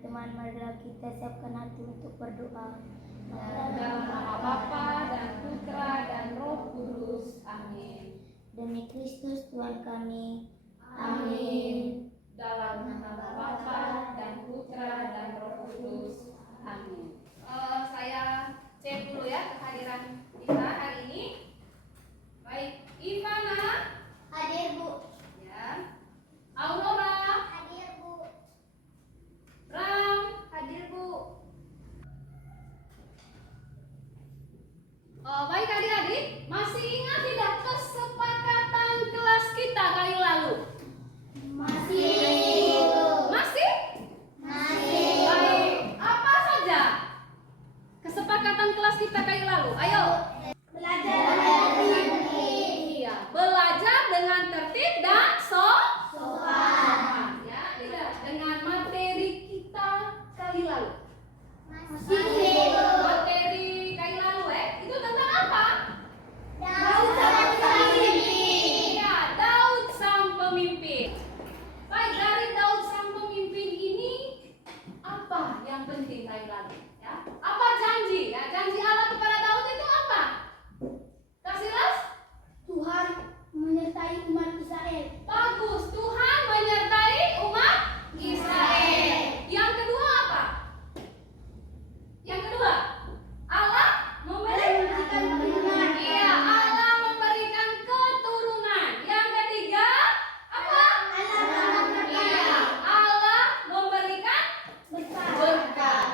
teman-teman, marilah kita siapkan hati untuk berdoa. Dalam nama Bapa dan Putra dan Roh Kudus. Amin. Demi Kristus Tuhan kami. Amin. Dalam nama Bapa dan Putra dan Roh Kudus. Amin. Saya cek dulu ya kehadiran kita hari ini. Baik, Ivana. Hadir, Bu. Ya. Aurora. Hadir, Bu. Ram. Hadir, Bu. Baik adik-adik, masih ingat tidak kesepakatan kelas kita kali lalu? Masih. Masih? Masih. Baik, apa saja kesepakatan kelas kita kali lalu? Ayo. Belajar dengan tertib. Iya, belajar dengan tertib dan Sopan. ya, dengan materi kita kali lalu. Masih. Materi kali lalu itu tentang apa? Daud sang pemimpin. Iya, Daud sang pemimpin. Baik, dari Daud sang pemimpin ini apa yang penting kali lalu? Ya, apa janji? Ya, janji Allah kepada Daud itu apa? Kasih les? Tuhan menyertai umat Israel. Bagus, Tuhan menyertai umat Israel. Yang kedua apa? Yang kedua, Allah memberikan keturunan. Iya, Allah memberikan keturunan. Yang ketiga, apa? Iya, Allah memberikan berkat.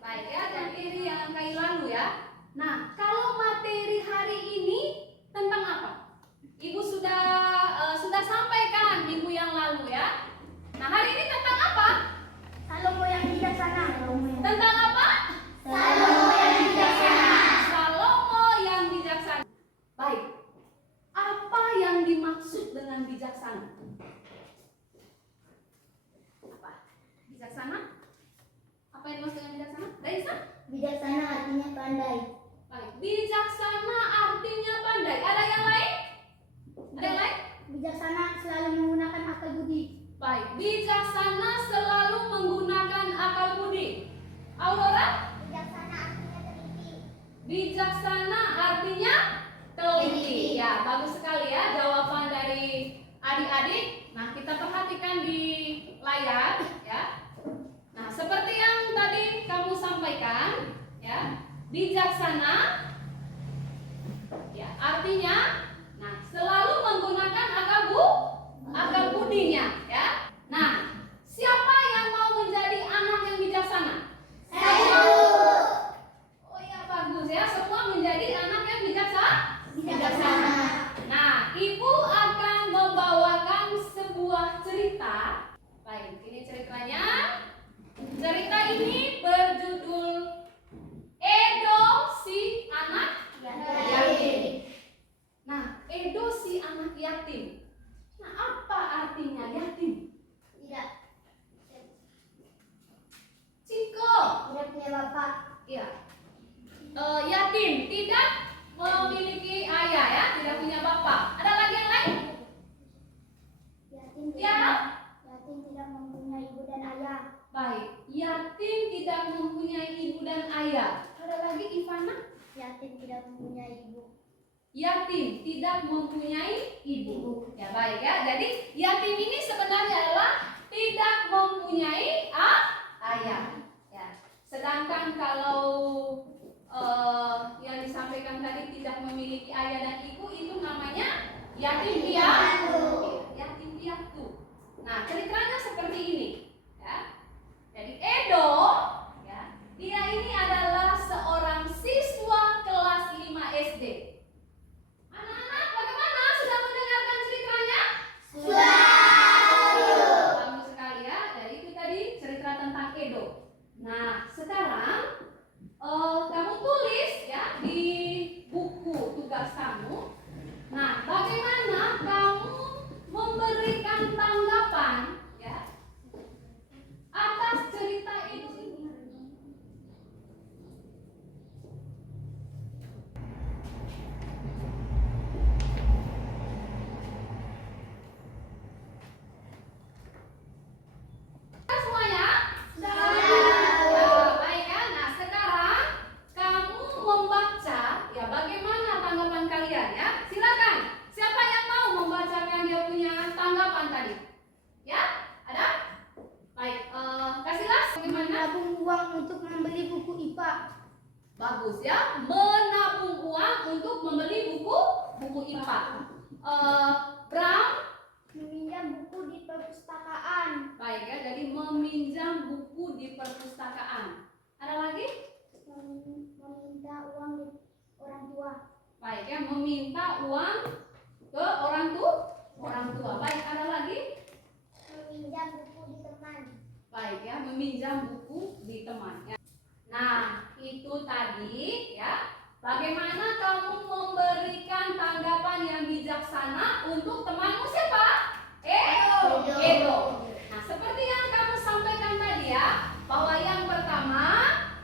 Baik ya, dan ini yang kali lalu ya. Nah, kalau materi hari ini tentang apa? Ibu sudah sampaikan minggu yang lalu ya. Nah, hari ini tentang apa? Salomo yang bijaksana. Tentang apa? Salomo yang bijaksana. Salomo yang bijaksana. Baik. Apa yang dimaksud dengan bijaksana? Apa? Bijaksana? Apa yang dimaksud dengan bijaksana? Raisa? Bijaksana artinya pandai. Baik. Bijaksana artinya pandai. Ada yang lain? Ada yang lain? Bijaksana selalu menggunakan akal budi. Baik. Bijaksana selalu menggunakan akal budi. Aurora? Bijaksana artinya teliti. Bijaksana artinya teliti. Ya, bagus sekali ya jawaban dari adik-adik. Nah, kita perhatikan di layar ya. Nah, seperti yang tadi kamu sampaikan ya, bijaksana ya artinya selalu menggunakan akal budinya ya. Nah, siapa yang mau menjadi anak yang bijaksana? Oh iya, bagus ya, semua menjadi anak yang bijaksana. Nah, ibu akan membawakan sebuah cerita. Baik, ini ceritanya. Cerita ini berjudul Edo si anak yatim. Nah, Edo si anak yatim. Nah, apa artinya yatim? Tidak. Ciko. Tidak punya bapak. Iya. Yatim, tidak memiliki ayah ya, tidak punya bapak. Ada lagi yang lain? Yatim Ya. Yatim tidak mempunyai ibu dan ayah. Baik, yatim tidak mempunyai ibu dan ayah. Ada lagi Ivana? Yatim tidak mempunyai ibu. Yatim tidak mempunyai ibu. Ya, baik ya. Jadi yatim ini sebenarnya adalah tidak mempunyai ayah. Ya. Sedangkan kalau yang disampaikan tadi tidak memiliki ayah dan ibu itu namanya yatim piatu. Yatim piatu. Nah, ceritanya seperti ini. Ya. Jadi Edo, ya, dia ini adalah seorang siswa kelas 5 SD. Anak-anak, bagaimana? Sudah mendengarkan ceritanya? Sudah. Bagus sekali ya. Jadi itu tadi cerita tentang uang untuk membeli buku IPA. Bagus ya, menabung uang untuk membeli buku IPA. Bram, Meminjam buku di perpustakaan. baik ya, jadi meminjam buku di perpustakaan. Ada lagi? Meminta uang di orang tua. Baik ya, meminta uang ke orang tua. Baik, ada lagi? Meminjam buku di teman. Baik ya, meminjam buku di teman ya. Nah, itu tadi ya. Bagaimana kamu memberikan tanggapan yang bijaksana untuk temanmu siapa? Edo. Nah, seperti yang kamu sampaikan tadi ya, bahwa yang pertama,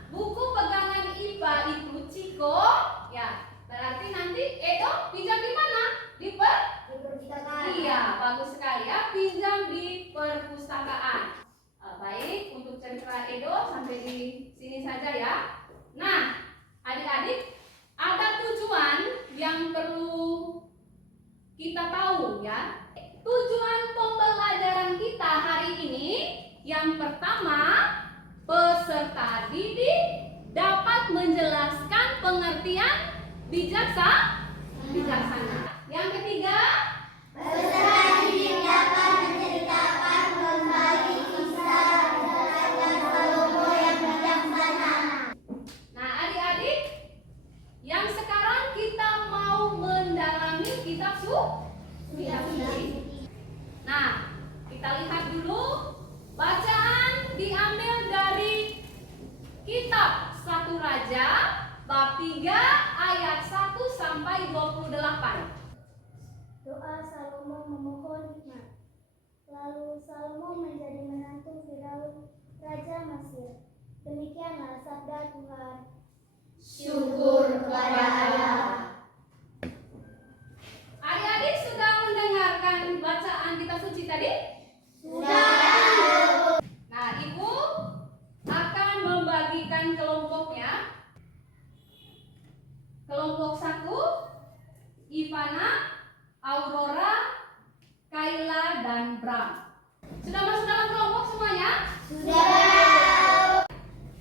buku pegangan IPA itu Ciko, ya. Berarti nanti Edo pinjam di mana? Di perpustakaan. Iya, bagus sekali ya, pinjam di perpustakaan. Baik, untuk cerita Edo sampai di sini saja ya. Nah, adik-adik, ada tujuan yang perlu kita tahu ya. Tujuan pembelajaran kita hari ini yang pertama, peserta didik dapat menjelaskan pengertian bijaksana. Yang ketiga, Peserta didik dapat menceritakan kembali kisah Raja Salomo yang bijaksana. nah adik-adik, yang sekarang kita mau mendalami kitab suci. Nah, kita lihat dulu bacaan diambil dari kitab 1 Raja bab 3 ayat 1 sampai 28. Doa Salomo memohon hikmat. Lalu Salomo menjadi menantu Firaun, Raja Mesir. Demikianlah sabda Tuhan. Syukur kepada Allah. Adik-adik sudah mendengarkan bacaan kitab suci tadi? Sudah. Nah, Ibu akan membagikan kelompoknya. Kelompok 1, Ivana, Aurora, Kayla, dan Bram. Sudah masuk dalam kelompok semuanya? Sudah.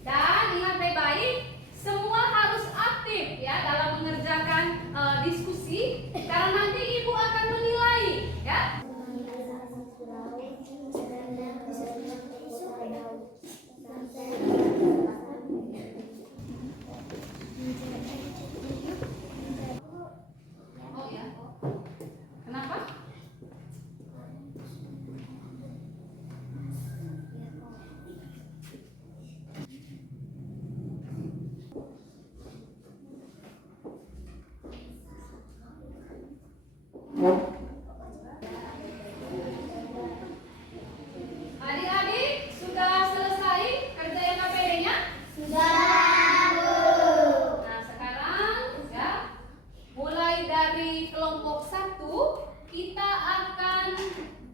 Dan ingat baik-baik, semua harus aktif ya dalam mengerjakan diskusi, karena nanti Ibu akan menilai ya. Oh ya. Kenapa? Adik-adik sudah selesai kerja KPD-nya? Sudah. Nah, sekarang ya, mulai dari kelompok 1 kita akan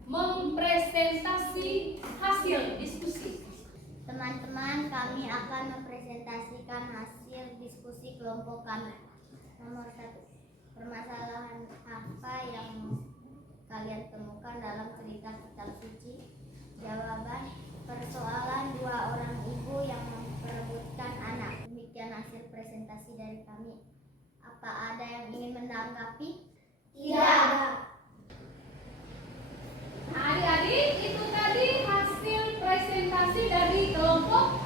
mempresentasi hasil diskusi. Teman-teman, kami akan mempresentasikan hasil diskusi kelompok kami. Nomor 1. Permasalahan apa yang kalian temukan dalam cerita kitab suci? Jawaban, persoalan 2 orang ibu yang memperebutkan anak. Demikian hasil presentasi dari kami. Apa ada yang ingin menanggapi? Tidak. Nah, adik-adik, itu tadi hasil presentasi dari kelompok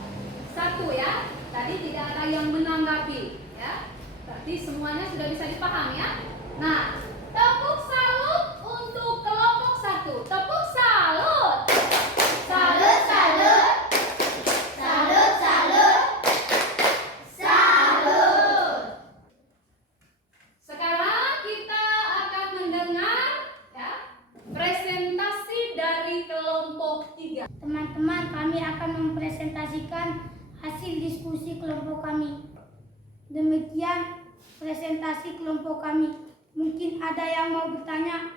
1 ya. Tadi tidak ada yang menanggapi ya. Berarti semuanya sudah bisa dipahami ya. Nah, tepuk salut untuk kelompok 1. Tepuk salut. Salut, salut. Salut, salut. Salut. Sekarang kita akan mendengar ya presentasi dari kelompok 3. Teman-teman, kami akan mempresentasikan hasil diskusi kelompok kami. Demikian presentasi kelompok kami. Mungkin ada yang mau bertanya?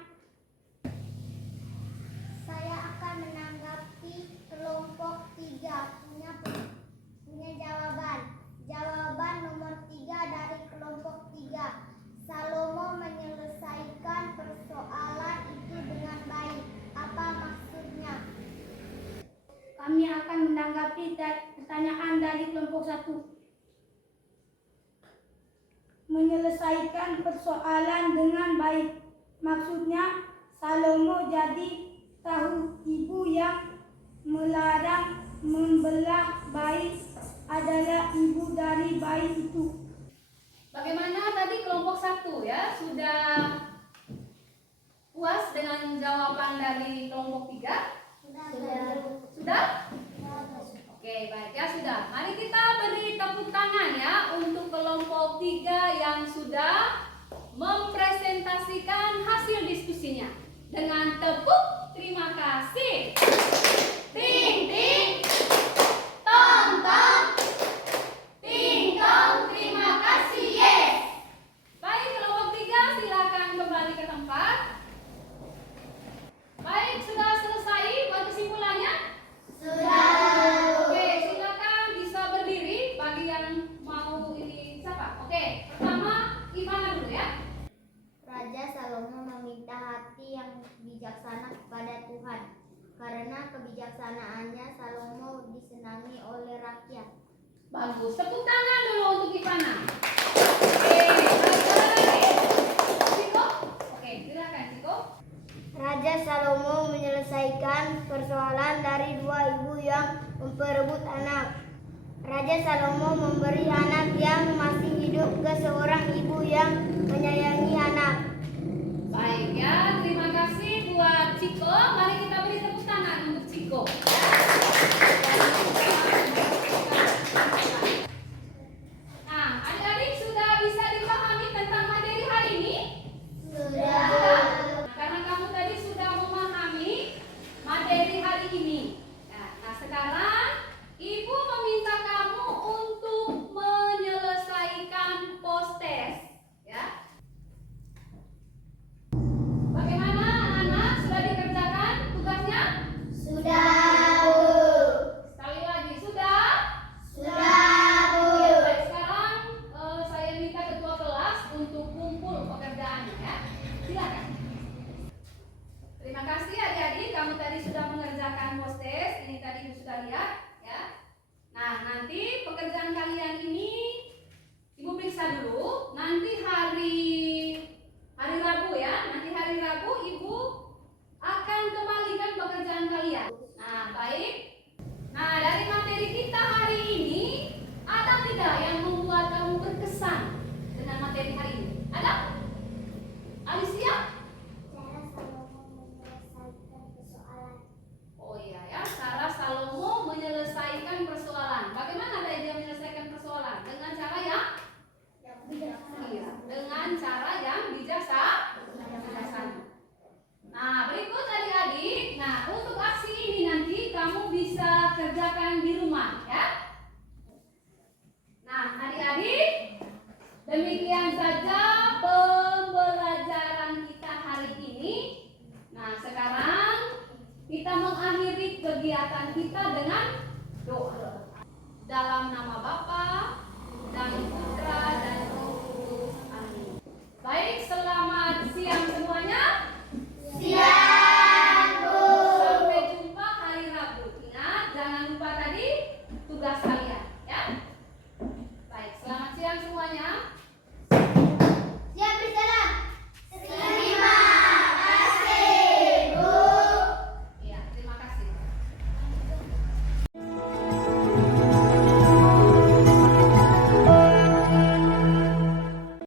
Saya akan menanggapi kelompok 3 punya jawaban. Jawaban nomor 3 dari kelompok 3. Salomo menyelesaikan persoalan itu dengan baik. Apa maksudnya? Kami akan menanggapi menanggapi pertanyaan dari kelompok 1. Menyelesaikan persoalan dengan baik. Maksudnya Salomo jadi tahu ibu yang melarang membelah bayi adalah ibu dari bayi itu. Bagaimana tadi kelompok 1 ya? Sudah puas dengan jawaban dari kelompok 3? Sudah? Oke, baik ya sudah. Mari kita beri tepuk tangan ya untuk kelompok 3 yang sudah mempresentasikan hasil diskusinya. Dengan tepuk terima kasih. Ting ting. Tong tong. Ting tong, terima kasih. Yes. Baik, kelompok 3 silakan kembali ke tempat. Baik, sudah selesai buat kesimpulannya? Oke, silakan bisa berdiri bagi yang mau ini siapa? Oke, pertama Ivana dulu ya. Raja Salomo meminta hati yang bijaksana kepada Tuhan. Karena kebijaksanaannya Salomo disenangi oleh rakyat. Bagus, tepuk tangan dulu untuk Ivana. Oke, baik. Ciko? Oke, silakan Ciko. Raja Salomo menyelesaikan persoalan dari dua ibu yang memperebut anak. Raja Salomo memberi anak yang masih hidup ke seorang ibu yang menyayangi anak. Baik ya, terima kasih buat Ciko. Mari